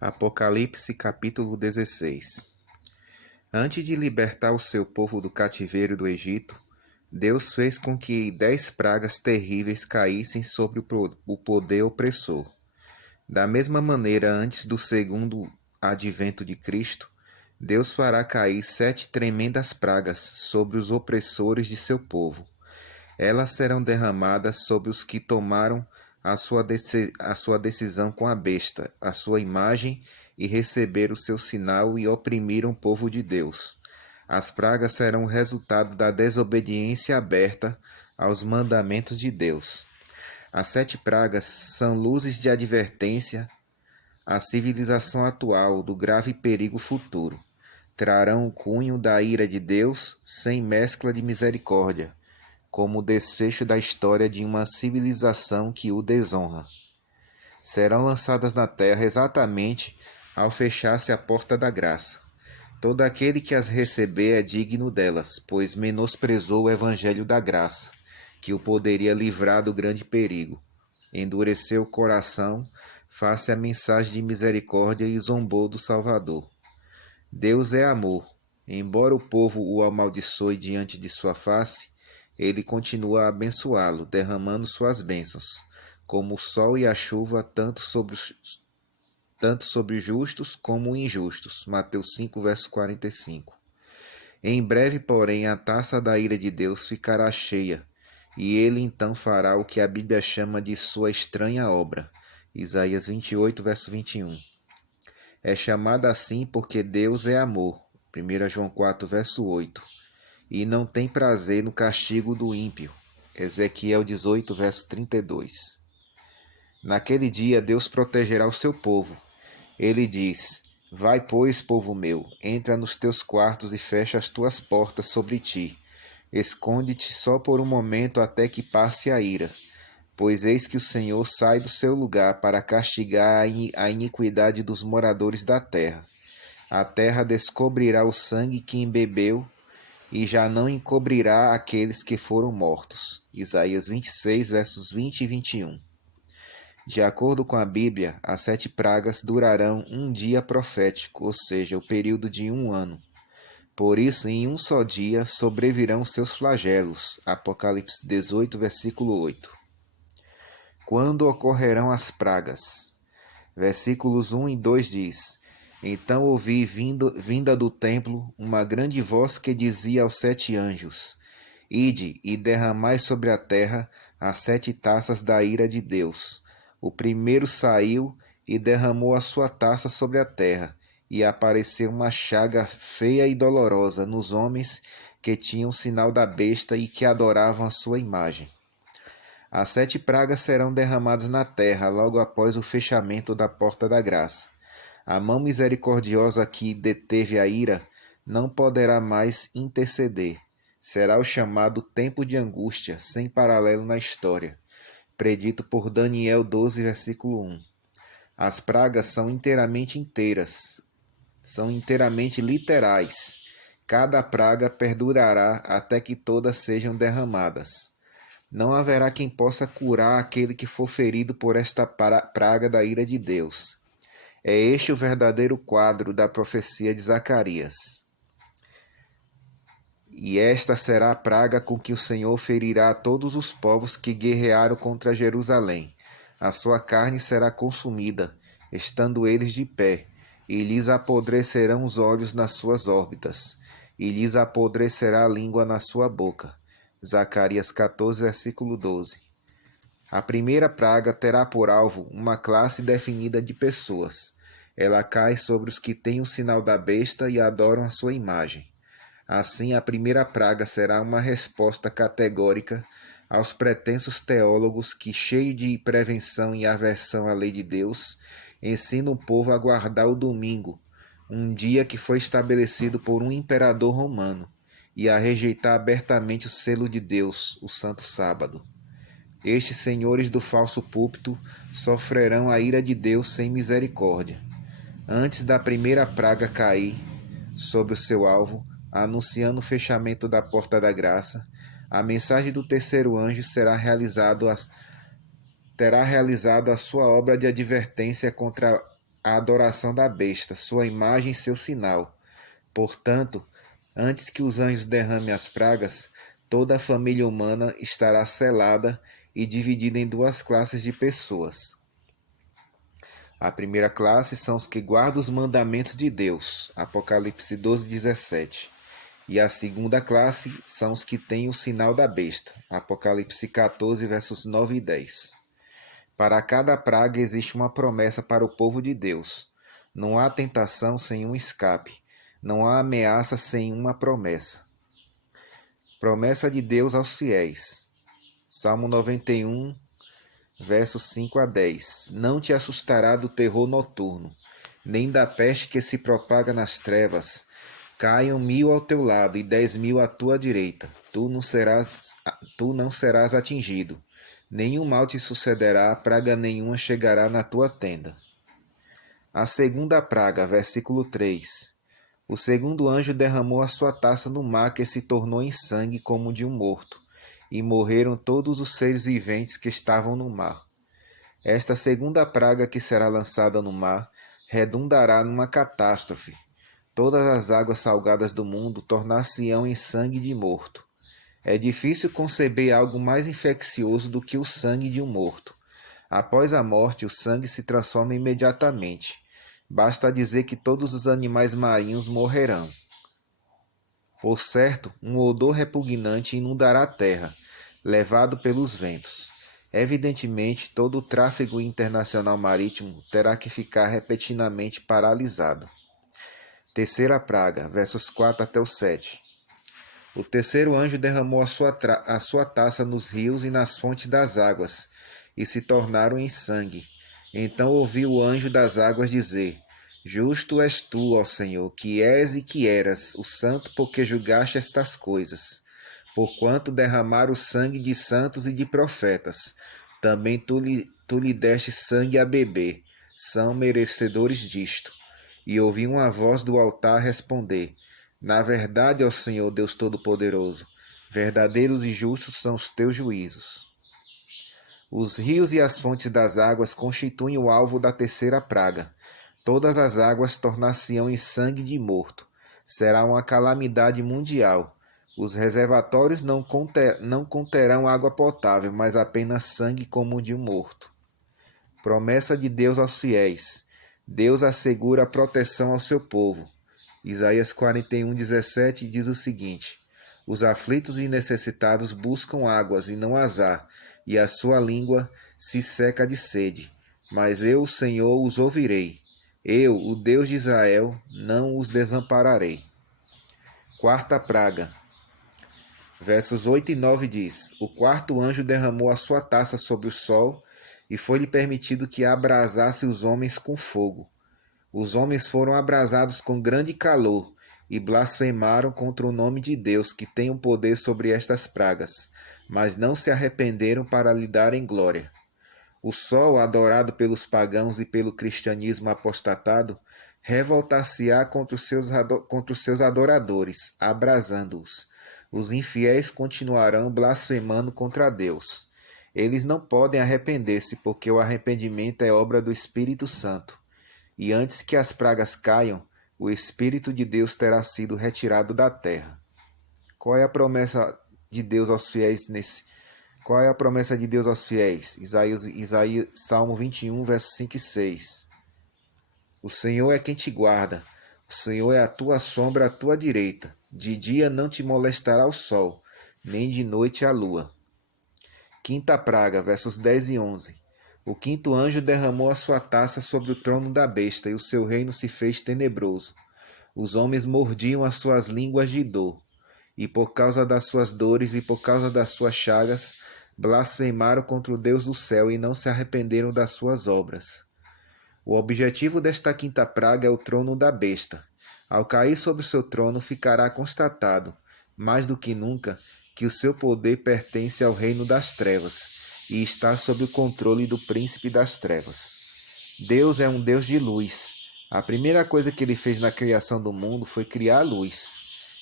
Apocalipse capítulo 16. Antes de libertar o seu povo do cativeiro do Egito, Deus fez com que 10 pragas terríveis caíssem sobre o poder opressor. Da mesma maneira, antes do segundo advento de Cristo, Deus fará cair 7 tremendas pragas sobre os opressores de seu povo. Elas serão derramadas sobre os que tomaram a sua decisão com a besta, a sua imagem, e receberam o seu sinal e oprimiram o povo de Deus. As pragas serão o resultado da desobediência aberta aos mandamentos de Deus. As 7 pragas são luzes de advertência à civilização atual do grave perigo futuro. Trarão o cunho da ira de Deus sem mescla de misericórdia, como o desfecho da história de uma civilização que o desonra. Serão lançadas na terra exatamente ao fechar-se a porta da graça. Todo aquele que as receber é digno delas, pois menosprezou o evangelho da graça, que o poderia livrar do grande perigo. Endureceu o coração face à mensagem de misericórdia e zombou do Salvador. Deus é amor. Embora o povo o amaldiçoe diante de sua face, ele continua a abençoá-lo, derramando suas bênçãos, como o sol e a chuva, tanto sobre justos como injustos. Mateus 5, verso 45. Em breve, porém, a taça da ira de Deus ficará cheia, e ele então fará o que a Bíblia chama de sua estranha obra. Isaías 28, verso 21. É chamada assim porque Deus é amor. 1 João 4, verso 8. E não tem prazer no castigo do ímpio. Ezequiel 18, verso 32. Naquele dia Deus protegerá o seu povo. Ele diz: Vai, pois, povo meu, entra nos teus quartos e fecha as tuas portas sobre ti. Esconde-te só por um momento até que passe a ira. Pois eis que o Senhor sai do seu lugar para castigar a iniquidade dos moradores da terra. A terra descobrirá o sangue que embebeu e já não encobrirá aqueles que foram mortos. Isaías 26, versos 20 e 21. De acordo com a Bíblia, as 7 pragas durarão um dia profético, ou seja, o período de um ano. Por isso, em um só dia sobrevirão seus flagelos. Apocalipse 18, versículo 8. Quando ocorrerão as pragas? Versículos 1 e 2 diz: Então ouvi vinda do templo uma grande voz que dizia aos 7 anjos: Ide e derramai sobre a terra as 7 taças da ira de Deus. O primeiro saiu e derramou a sua taça sobre a terra, e apareceu uma chaga feia e dolorosa nos homens que tinham o sinal da besta e que adoravam a sua imagem. As 7 pragas serão derramadas na terra logo após o fechamento da porta da graça. A mão misericordiosa que deteve a ira não poderá mais interceder. Será o chamado tempo de angústia, sem paralelo na história, predito por Daniel 12, versículo 1. As pragas são inteiramente literais. Cada praga perdurará até que todas sejam derramadas. Não haverá quem possa curar aquele que for ferido por esta praga da ira de Deus. É este o verdadeiro quadro da profecia de Zacarias. E esta será a praga com que o Senhor ferirá todos os povos que guerrearam contra Jerusalém. A sua carne será consumida, estando eles de pé, e lhes apodrecerão os olhos nas suas órbitas, e lhes apodrecerá a língua na sua boca. Zacarias 14, versículo 12. A primeira praga terá por alvo uma classe definida de pessoas. Ela cai sobre os que têm o sinal da besta e adoram a sua imagem. Assim, a primeira praga será uma resposta categórica aos pretensos teólogos que, cheios de prevenção e aversão à lei de Deus, ensinam o povo a guardar o domingo, um dia que foi estabelecido por um imperador romano, e a rejeitar abertamente o selo de Deus, o Santo Sábado. Estes senhores do falso púlpito sofrerão a ira de Deus sem misericórdia. Antes da primeira praga cair sobre o seu alvo, anunciando o fechamento da porta da graça, a mensagem do terceiro anjo terá realizado a sua obra de advertência contra a adoração da besta, sua imagem e seu sinal. Portanto, antes que os anjos derramem as pragas, toda a família humana estará selada e dividida em duas classes de pessoas. A primeira classe são os que guardam os mandamentos de Deus, Apocalipse 12:17. E a segunda classe são os que têm o sinal da besta, Apocalipse 14, versos 9 e 10. Para cada praga existe uma promessa para o povo de Deus. Não há tentação sem um escape. Não há ameaça sem uma promessa. Promessa de Deus aos fiéis. Salmo 91, versos 5 a 10. Não te assustará do terror noturno, nem da peste que se propaga nas trevas. Caiam 1000 ao teu lado e 10.000 à tua direita. Tu não serás atingido. Nenhum mal te sucederá, praga nenhuma chegará na tua tenda. A segunda praga, versículo 3. O segundo anjo derramou a sua taça no mar, que se tornou em sangue como de um morto, e morreram todos os seres viventes que estavam no mar. Esta segunda praga que será lançada no mar redundará numa catástrofe. Todas as águas salgadas do mundo tornar-se-ão em sangue de morto. É difícil conceber algo mais infeccioso do que o sangue de um morto. Após a morte, o sangue se transforma imediatamente. Basta dizer que todos os animais marinhos morrerão. Por certo, um odor repugnante inundará a terra, levado pelos ventos. Evidentemente, todo o tráfego internacional marítimo terá que ficar repentinamente paralisado. Terceira praga, versos 4 até o 7. O terceiro anjo derramou a sua taça nos rios e nas fontes das águas, e se tornaram em sangue. Então ouvi o anjo das águas dizer: Justo és tu, ó Senhor, que és e que eras, o santo, porque julgaste estas coisas. Porquanto derramaram o sangue de santos e de profetas, também tu lhe deste sangue a beber, são merecedores disto. E ouvi uma voz do altar responder: Na verdade, ó Senhor Deus Todo-Poderoso, verdadeiros e justos são os teus juízos. Os rios e as fontes das águas constituem o alvo da terceira praga. Todas as águas tornar-se-ão em sangue de morto. Será uma calamidade mundial. Os reservatórios não conterão água potável, mas apenas sangue como de um morto. Promessa de Deus aos fiéis. Deus assegura a proteção ao seu povo. Isaías 41:17 diz o seguinte: Os aflitos e necessitados buscam águas e não as há, e a sua língua se seca de sede. Mas eu, o Senhor, os ouvirei. Eu, o Deus de Israel, não os desampararei. Quarta praga. Versos 8 e 9 diz: O quarto anjo derramou a sua taça sobre o sol, e foi-lhe permitido que abrasasse os homens com fogo. Os homens foram abrasados com grande calor e blasfemaram contra o nome de Deus, que tem o poder sobre estas pragas, mas não se arrependeram para lhe darem glória. O sol, adorado pelos pagãos e pelo cristianismo apostatado, revoltar-se-á contra os seus adoradores, abrasando-os. Os infiéis continuarão blasfemando contra Deus. Eles não podem arrepender-se, porque o arrependimento é obra do Espírito Santo. E antes que as pragas caiam, o Espírito de Deus terá sido retirado da terra. Qual é a promessa de Deus aos fiéis Qual é a promessa de Deus aos fiéis? Isaías, Salmo 21, versos 5 e 6. O Senhor é quem te guarda. O Senhor é a tua sombra à tua direita. De dia não te molestará o sol, nem de noite a lua. Quinta praga, versos 10 e 11. O quinto anjo derramou a sua taça sobre o trono da besta, e o seu reino se fez tenebroso. Os homens mordiam as suas línguas de dor, e por causa das suas dores e por causa das suas chagas, blasfemaram contra o Deus do céu e não se arrependeram das suas obras. O objetivo desta quinta praga é o trono da besta. Ao cair sobre o seu trono, ficará constatado, mais do que nunca, que o seu poder pertence ao reino das trevas e está sob o controle do príncipe das trevas. Deus é um Deus de luz. A primeira coisa que ele fez na criação do mundo foi criar a luz.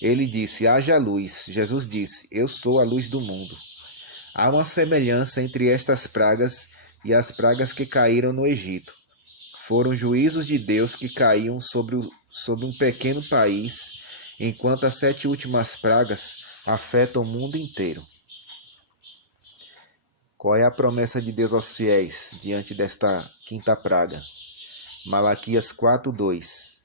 Ele disse: haja luz. Jesus disse: eu sou a luz do mundo. Há uma semelhança entre estas pragas e as pragas que caíram no Egito. foram juízos de Deus que caíam sobre um pequeno país, enquanto as 7 últimas pragas afetam o mundo inteiro. Qual é a promessa de Deus aos fiéis diante desta quinta praga? Malaquias 4:2.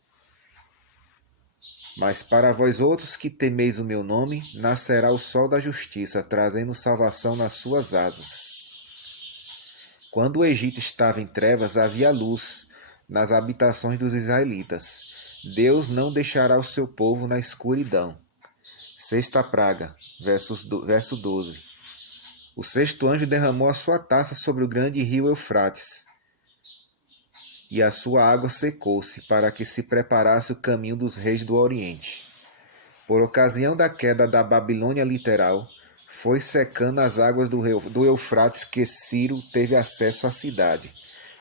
Mas para vós outros que temeis o meu nome, nascerá o sol da justiça, trazendo salvação nas suas asas. Quando o Egito estava em trevas, havia luz nas habitações dos israelitas. Deus não deixará o seu povo na escuridão. Sexta praga, verso 12. O sexto anjo derramou a sua taça sobre o grande rio Eufrates, e a sua água secou-se, para que se preparasse o caminho dos reis do Oriente. Por ocasião da queda da Babilônia literal, foi secando as águas do Eufrates que Ciro teve acesso à cidade.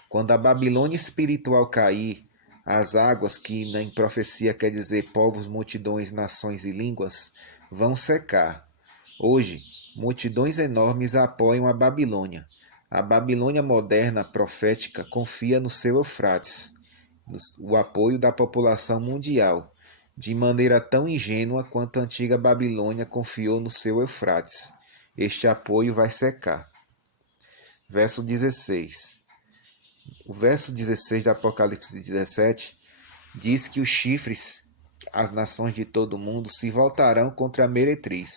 Quando a Babilônia espiritual cair, as águas, que em profecia quer dizer povos, multidões, nações e línguas, vão secar. Hoje, multidões enormes apoiam a Babilônia. A Babilônia moderna, profética, confia no seu Eufrates, o apoio da população mundial, de maneira tão ingênua quanto a antiga Babilônia confiou no seu Eufrates. Este apoio vai secar. Verso 16. O verso 16 do Apocalipse 17 diz que os chifres, as nações de todo o mundo, se voltarão contra a meretriz.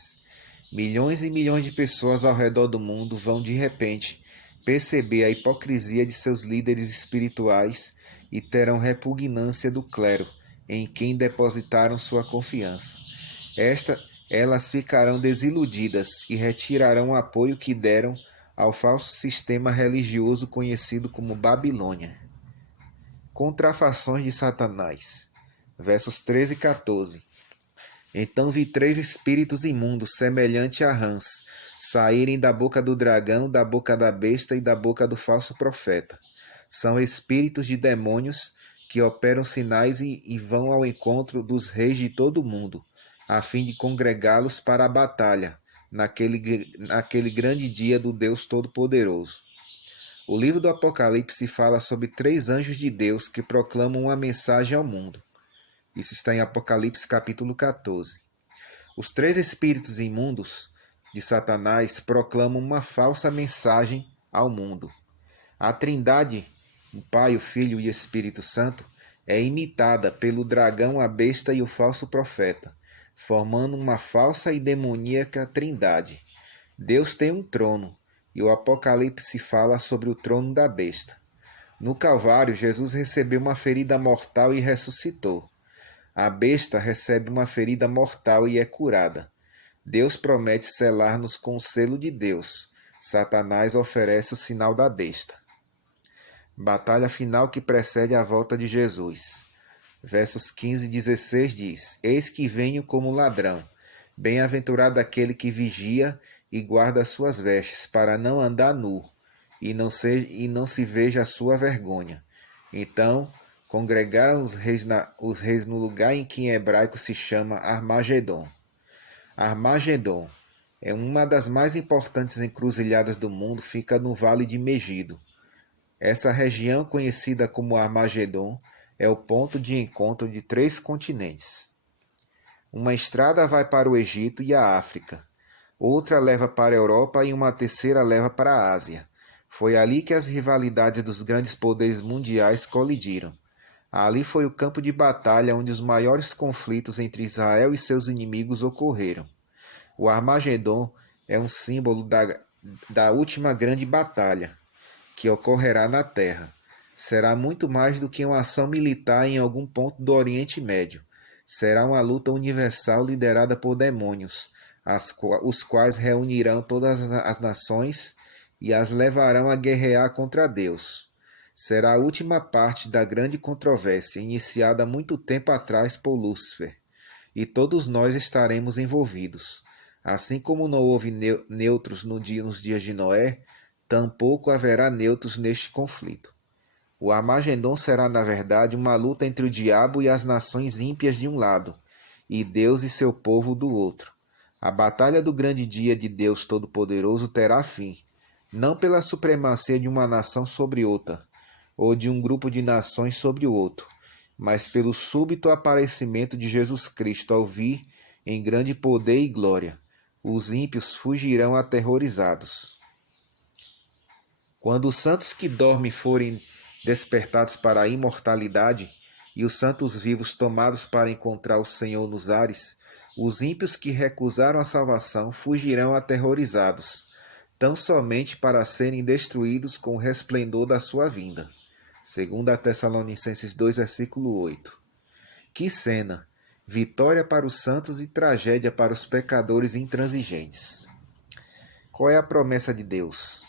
Milhões e milhões de pessoas ao redor do mundo vão de repente perceber a hipocrisia de seus líderes espirituais e terão repugnância do clero, em quem depositaram sua confiança. Elas ficarão desiludidas e retirarão o apoio que deram ao falso sistema religioso conhecido como Babilônia. Contrafações de Satanás. Versos 13 e 14. Então vi 3 espíritos imundos, semelhante a rãs, saírem da boca do dragão, da boca da besta e da boca do falso profeta. São espíritos de demônios que operam sinais e vão ao encontro dos reis de todo o mundo, a fim de congregá-los para a batalha, naquele grande dia do Deus Todo-Poderoso. O livro do Apocalipse fala sobre 3 anjos de Deus que proclamam uma mensagem ao mundo. Isso está em Apocalipse capítulo 14. Os 3 espíritos imundos de Satanás proclamam uma falsa mensagem ao mundo. A Trindade, o Pai, o Filho e o Espírito Santo, é imitada pelo dragão, a besta e o falso profeta, formando uma falsa e demoníaca trindade. Deus tem um trono, e o Apocalipse fala sobre o trono da besta. No Calvário, Jesus recebeu uma ferida mortal e ressuscitou. A besta recebe uma ferida mortal e é curada. Deus promete selar-nos com o selo de Deus. Satanás oferece o sinal da besta. Batalha final que precede a volta de Jesus. Versos 15 e 16 diz: Eis que venho como ladrão. Bem-aventurado aquele que vigia e guarda as suas vestes, para não andar nu, e não se veja a sua vergonha. Então congregaram os reis no lugar em que em hebraico se chama Armagedon. Armagedon é uma das mais importantes encruzilhadas do mundo, fica no Vale de Megido. Essa região, conhecida como Armagedon, é o ponto de encontro de 3 continentes. Uma estrada vai para o Egito e a África, outra leva para a Europa e uma terceira leva para a Ásia. Foi ali que as rivalidades dos grandes poderes mundiais colidiram. Ali foi o campo de batalha onde os maiores conflitos entre Israel e seus inimigos ocorreram. O Armagedon é um símbolo da última grande batalha que ocorrerá na Terra. Será muito mais do que uma ação militar em algum ponto do Oriente Médio. Será uma luta universal liderada por demônios, os quais reunirão todas as nações e as levarão a guerrear contra Deus. Será a última parte da grande controvérsia, iniciada há muito tempo atrás por Lúcifer, e todos nós estaremos envolvidos. Assim como não houve neutros nos dias de Noé, tampouco haverá neutros neste conflito. O Armagedon será, na verdade, uma luta entre o diabo e as nações ímpias de um lado, e Deus e seu povo do outro. A batalha do grande dia de Deus Todo-Poderoso terá fim, não pela supremacia de uma nação sobre outra, ou de um grupo de nações sobre o outro, mas pelo súbito aparecimento de Jesus Cristo ao vir em grande poder e glória. Os ímpios fugirão aterrorizados. Quando os santos que dormem forem despertados para a imortalidade, e os santos vivos tomados para encontrar o Senhor nos ares, os ímpios que recusaram a salvação fugirão aterrorizados, tão somente para serem destruídos com o resplendor da sua vinda. 2 Tessalonicenses 2, versículo 8. Que cena! Vitória para os santos e tragédia para os pecadores intransigentes. Qual é a promessa de Deus?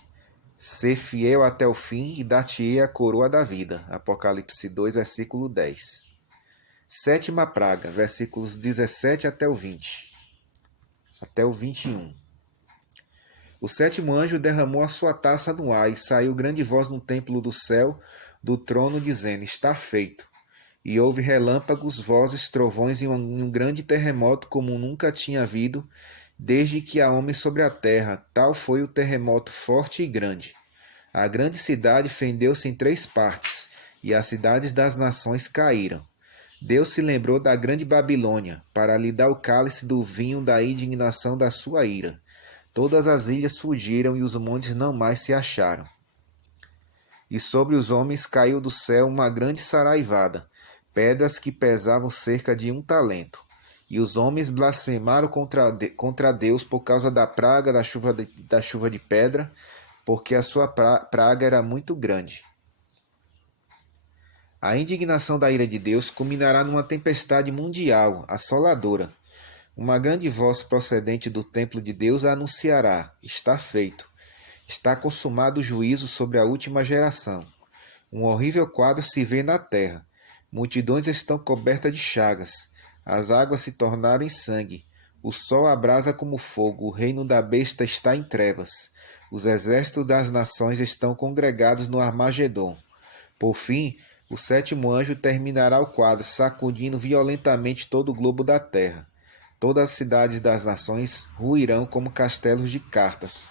Ser fiel até o fim e dar-te-ei a coroa da vida. Apocalipse 2, versículo 10. Sétima praga, versículos 17 até o 20. Até o 21. O sétimo anjo derramou a sua taça no ar e saiu grande voz no templo do céu do trono, dizendo: Está feito. E houve relâmpagos, vozes, trovões e um grande terremoto como nunca tinha havido, desde que há homem sobre a terra. Tal foi o terremoto forte e grande. A grande cidade fendeu-se em 3 partes, e as cidades das nações caíram. Deus se lembrou da grande Babilônia, para lhe dar o cálice do vinho da indignação da sua ira. Todas as ilhas fugiram e os montes não mais se acharam. E sobre os homens caiu do céu uma grande saraivada, pedras que pesavam cerca de 1 talento. E os homens blasfemaram contra Deus por causa da praga da chuva de pedra, porque a sua praga era muito grande. A indignação da ira de Deus culminará numa tempestade mundial, assoladora. Uma grande voz procedente do templo de Deus anunciará: Está feito. Está consumado o juízo sobre a última geração. Um horrível quadro se vê na terra. Multidões estão cobertas de chagas. As águas se tornaram em sangue. O sol abrasa como fogo. O reino da besta está em trevas. Os exércitos das nações estão congregados no Armagedon. Por fim, o sétimo anjo terminará o quadro, sacudindo violentamente todo o globo da terra. Todas as cidades das nações ruirão como castelos de cartas.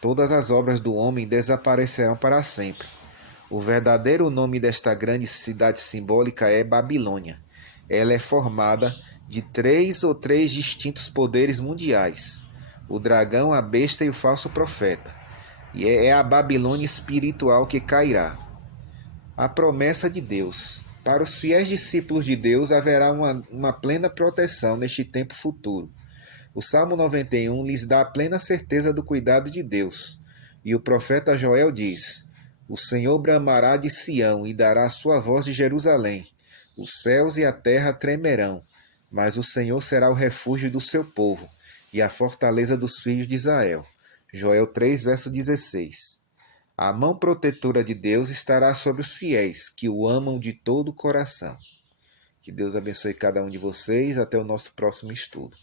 Todas as obras do homem desaparecerão para sempre. O verdadeiro nome desta grande cidade simbólica é Babilônia. Ela é formada de 3 ou 3 distintos poderes mundiais: o dragão, a besta e o falso profeta. E é a Babilônia espiritual que cairá. A promessa de Deus. Para os fiéis discípulos de Deus haverá uma plena proteção neste tempo futuro. O Salmo 91 lhes dá a plena certeza do cuidado de Deus. E o profeta Joel diz: O Senhor bramará de Sião e dará a sua voz de Jerusalém. Os céus e a terra tremerão, mas o Senhor será o refúgio do seu povo e a fortaleza dos filhos de Israel. Joel 3, verso 16. A mão protetora de Deus estará sobre os fiéis, que o amam de todo o coração. Que Deus abençoe cada um de vocês. Até o nosso próximo estudo.